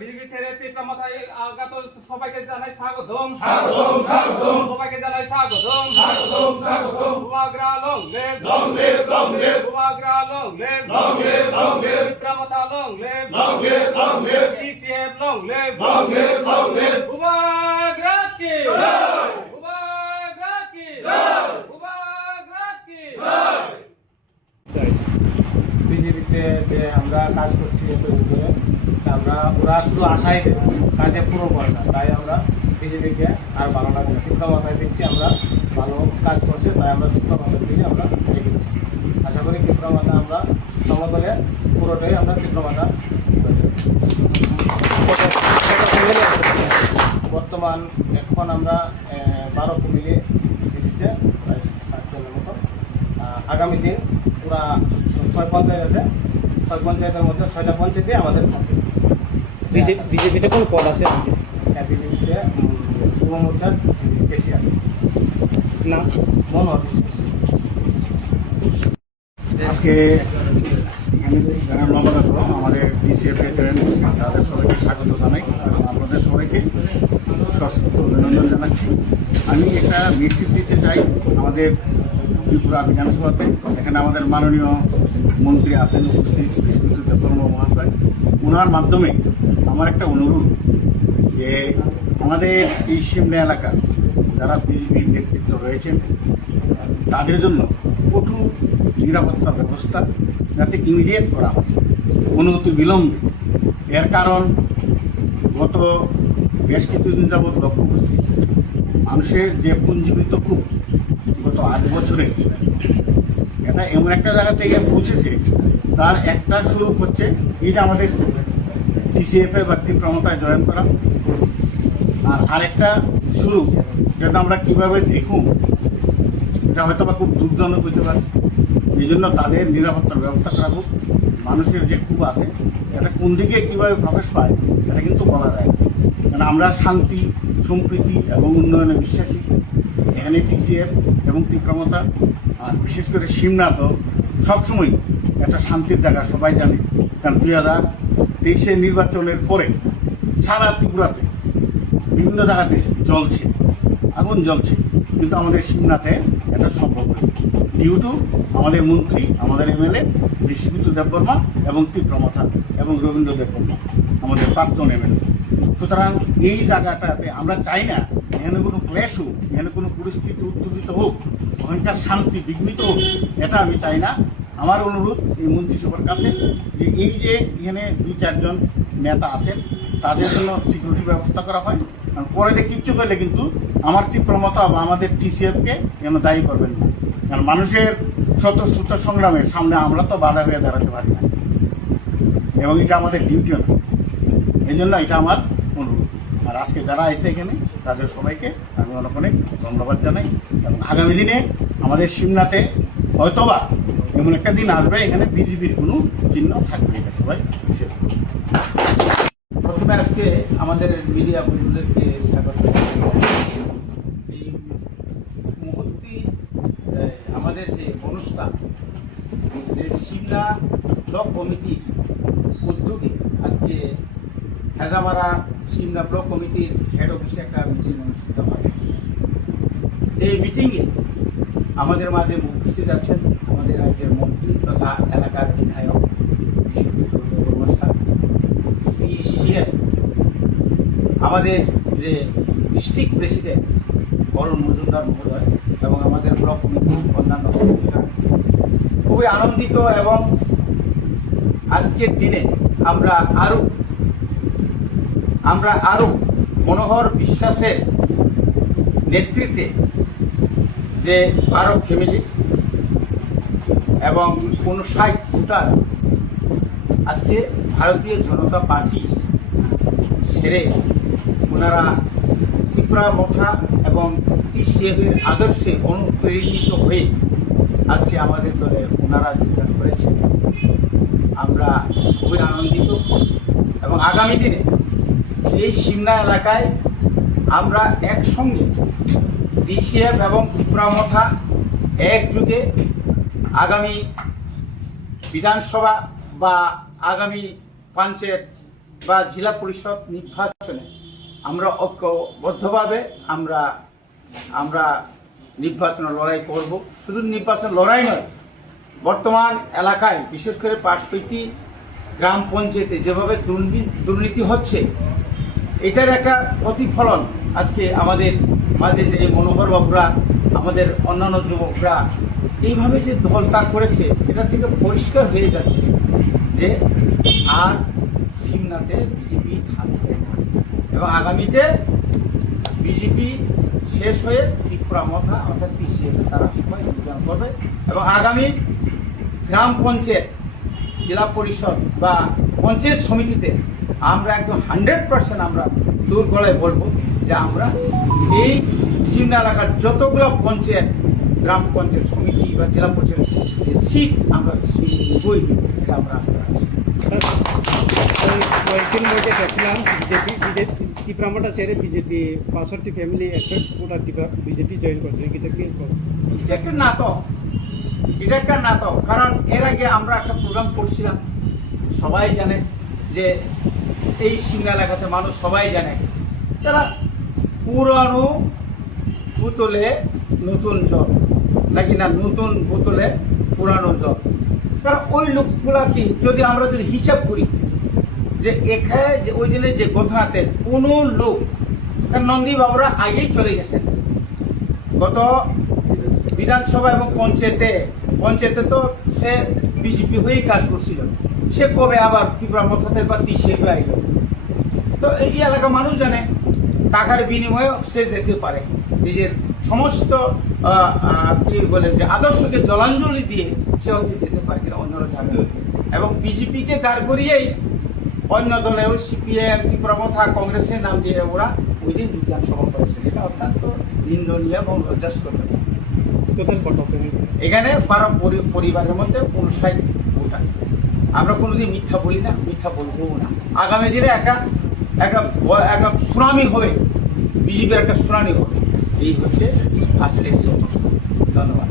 BJP ছেড়ে তীব্রমাথায় আগত সবাইকে জানাই স্বাগতম। সবাইকে জানাই স্বাগতম। উপগ্রা লং লেভ উপগ্রা লং লেভ তীব্রমাথা লং লেভ টিসিএফ লং লেভ উপগ্রা কি উপগ্রা কি উপগ্রা কি। বিজেপিতে যে আমরা কাজ করছি আমরা ওরা শুধু আশাই দেয়, কাজে পুরো করে না, তাই আমরা বিজেপিকে আর ভালো লাগে না। তীব্রমাথায় দেখছি আমরা ভালো কাজ করছে, তাই আমরা তীব্রমাথার দিকে আমরা এগিয়েছি। আশা করি তীব্রমাথা আমরা সমতলে পুরোটাই আমরা তীব্রমাথা। বর্তমান এখন আমরা 12 ফ্যামিলি এসেছে, প্রায় 60 জনের মতো। আগামী দিন পুরা 6 পঞ্চায়েত আছে, 6 পঞ্চায়েতের মধ্যে 6টা পঞ্চায়েতে আমাদের থাকে। বিজেপিতে কোন পদ আছে? বিজেপিতে যুব মোর্চার কেসিআর না মনোহর। আজকে যারা নগর আসলো আমাদের ডিসিএফের তাদের সবাইকে স্বাগত জানাই এবং আপনাদের সবাইকে সশস্ত্র অভিনন্দন জানাচ্ছি। আমি একটা মেসেজ দিতে চাই আমাদের ত্রিপুরা বিধানসভাতে। এখানে আমাদের মাননীয় মন্ত্রী আছেন উপস্থিত, বিশ্বজিৎ দেববর্মা মহাশয়। ওনার মাধ্যমে আমার একটা অনুরোধ যে আমাদের এই সিমলা এলাকার যারা বিজেপির নেতৃত্ব রয়েছেন তাদের জন্য কঠোর নিরাপত্তা ব্যবস্থা যাতে ইমিডিয়েট করা হয়, অনুমতি বিলম্বে। এর কারণ গত বেশ কিছুদিন যাবৎ লক্ষ্য করছি মানুষের যে পুঞ্জীবিত খুব গত 8 বছরে এটা এমন একটা জায়গা থেকে পৌঁছেছে, তার একটা স্বরূপ হচ্ছে এই যে আমাদের টিসিএফে বা তীব্রমাথায় জয়েন করা, আর আরেকটা স্বরূপ যেটা আমরা কীভাবে দেখুন এটা হয়তো বা খুব দুঃখজনক হইতে পারে। এই জন্য তাদের নিরাপত্তার ব্যবস্থা করা হোক। মানুষের যে খুব আছে এটা কোন দিকে কীভাবে প্রবেশ পায় এটা কিন্তু বলা যায়, কারণ আমরা শান্তি সম্প্রীতি এবং উন্নয়নে বিশ্বাসী। এখানে টিসিএফ এবং তীব্রমাথা আর বিশেষ করে সিমনা তো সবসময় একটা শান্তির জায়গা, সবাই জানে। কারণ 2023 নির্বাচনের পরে সারা ত্রিপুরাতে বিভিন্ন জায়গাতে জ্বলছে, আগুন জ্বলছে, কিন্তু আমাদের সিমনাতে এটা সম্ভব হয় ডিউ টু আমাদের মন্ত্রী, আমাদের এমএলএ বিশ্বজিৎ দেববর্মা এবং তীব্রমাথা এবং রবীন্দ্র দেববর্মা আমাদের প্রাক্তন এমএলএ। সুতরাং এই জায়গাটাতে আমরা চাই না এখানে কোনো ক্লেশ হোক, এখানে কোনো পরিস্থিতি উত্তেজিত হোক, ওখানকার শান্তি বিঘ্নিত হোক, এটা আমি চাই না। আমার অনুরোধ এই মন্ত্রিসভার কাছে যে এই যে এখানে 2-4 জন নেতা আছেন তাদের জন্য সিকিউরিটি ব্যবস্থা করা হয়। কারণ পরে দিয়ে কিচ্ছু করলে কিন্তু আমার তীব্রমাথা বা আমাদের টিসিএফকে যেন দায়ী করবেন না, কারণ মানুষের স্বতঃস্ফূর্ত সংগ্রামের সামনে আমরা তো বাধা হয়ে দাঁড়াতে পারি না, এবং এটা আমাদের ডিউটিও না। এই জন্য এটা আমার অনুরোধ। আর আজকে যারা এসে এখানে তাদের সবাইকে আমি অনেক অনেক ধন্যবাদ জানাই, এবং আগামী দিনে আমাদের সিমনাতে হয়তোবা এমন একটা দিন আসবে এখানে বিজেপির কোনো চিহ্ন থাকবে, এটা সবাই হিসেব। প্রথমে আজকে আমাদের মিডিয়া বন্ধুদেরকে স্বাগত। এই মুহূর্তে আমাদের যে অনুষ্ঠান, যে সিমলা ব্লক কমিটির উদ্যোগে আজকে হেজামারা সিমলা ব্লক কমিটির হেড অফিসে একটা মিটিং অনুষ্ঠিত হয়। এই মিটিংয়ে আমাদের মাঝে উপস্থিত আছেন আমাদের রাজ্যের মন্ত্রী তথা এলাকার বিধায়ক বিশ্বজিৎ দেববর্মা স্যার, টিসিএফ আমাদের যে ডিস্ট্রিক্ট প্রেসিডেন্ট অরুণ মজুমদার মহোদয় এবং আমাদের ব্লক কমিটির অন্যান্য সদস্যরা। খুবই আনন্দিত, এবং আজকের দিনে আমরা আরও মনোহর বিশ্বাসের নেতৃত্বে যে 12 ফ্যামিলি এবং 59 ভোটার আজকে ভারতীয় জনতা পার্টি ছেড়ে ওনারা তীব্রমাথা এবং টিসিএফের আদর্শে অনুপ্রেরিত হয়ে আজকে আমাদের দলে ওনারা যোগদান করেছেন। আমরা খুবই আনন্দিত, এবং আগামী দিনে এই সিমলা এলাকায় আমরা একসঙ্গে টিসিএফ এবং তীব্রমাথা একযোগে আগামী বিধানসভা বা আগামী পঞ্চায়েত বা জেলা পরিষদ নির্বাচনে আমরা ঐক্যবদ্ধভাবে আমরা নির্বাচন লড়াই করব। শুধু নির্বাচন লড়াই নয়, বর্তমান এলাকায় বিশেষ করে 65টি গ্রাম পঞ্চায়েতে যেভাবে দুর্নীতি হচ্ছে, এটার একটা প্রতিফলন আজকে আমাদের মাঝে যে মনোহর বাবুরা, আমাদের অন্যান্য যুবকরা এইভাবে যে দলত্যাগ করেছে, এটা থেকে পরিষ্কার হয়ে যাচ্ছে যে আর সিমনাতে বিজেপি থাকবে না এবং আগামীতে বিজেপি শেষ হয়ে ত্রিপুরা মথা অর্থাৎ TCF তারা সবাই যোগদান করবে এবং আগামী গ্রাম পঞ্চায়েত, জেলা পরিষদ বা পঞ্চায়েত সমিতিতে আমরা একদম 100% আমরা জোর গলায় বলবো যে আমরা এই সিমনা এলাকার যতগুলো পঞ্চায়েত, গ্রাম পঞ্চায়েত সমিতি বা জেলা পরিষদ যে সিট আমরা বই এটা আমরা আশা রাখছি। কয়েকদিন মধ্যে দেখলাম ত্রিপুরামাটা ছেড়ে বিজেপি 65টি ফ্যামিলি একসাথে গোটা বিজেপি জয়েন করছে। এটা কি এটা একটা নাটক, এটা একটা নাটক। কারণ এর আগে আমরা একটা প্রোগ্রাম করছিলাম, সবাই জানে যে এই সিমলা এলাকাতে মানুষ সবাই জানে যারা পুরানো বোতলে নতুন জল নাকি না নতুন বোতলে পুরানো জল। কারণ ওই লোকগুলা কি যদি আমরা যদি হিসাব করি যে এখানে যে ওই দিনের যে ঘটনাতে কোনো লোক নন্দী বাবুরা আগেই চলে গেছেন গত বিধানসভা এবং পঞ্চায়েতে তো সে বিজেপি হয়েই কাজ করছিল, সে কবে আবার ত্রিপুরা মথাতে বা TCF আইল। তো এই এলাকা মানুষ জানে টাকার বিনিময়ে সে যেতে পারে, নিজের সমস্ত কি বলে যে আদর্শকে জলাঞ্জলি দিয়ে সে হয়তো যেতে পারে কিনা অন্যরা জানে। এবং বিজেপিকে দাঁড় করিয়েই অন্য দলেও CPM, ত্রিপুরা মথা, কংগ্রেসের নাম দিয়ে ওরা ওই দিন যোগদান সভা করেছেন। এটা অত্যন্ত নিন্দনীয় এবং লজ্জাস্কর। এখানে 12 পরিবারের মধ্যে 59 ভোটার। আমরা কোনোদিন মিথ্যা বলি না, মিথ্যা বলবো না। আগামী দিনে একটা সুনামি হবে, বিজেপির একটা সুনামি হবে। এই হচ্ছে আসলে ধন্যবাদ।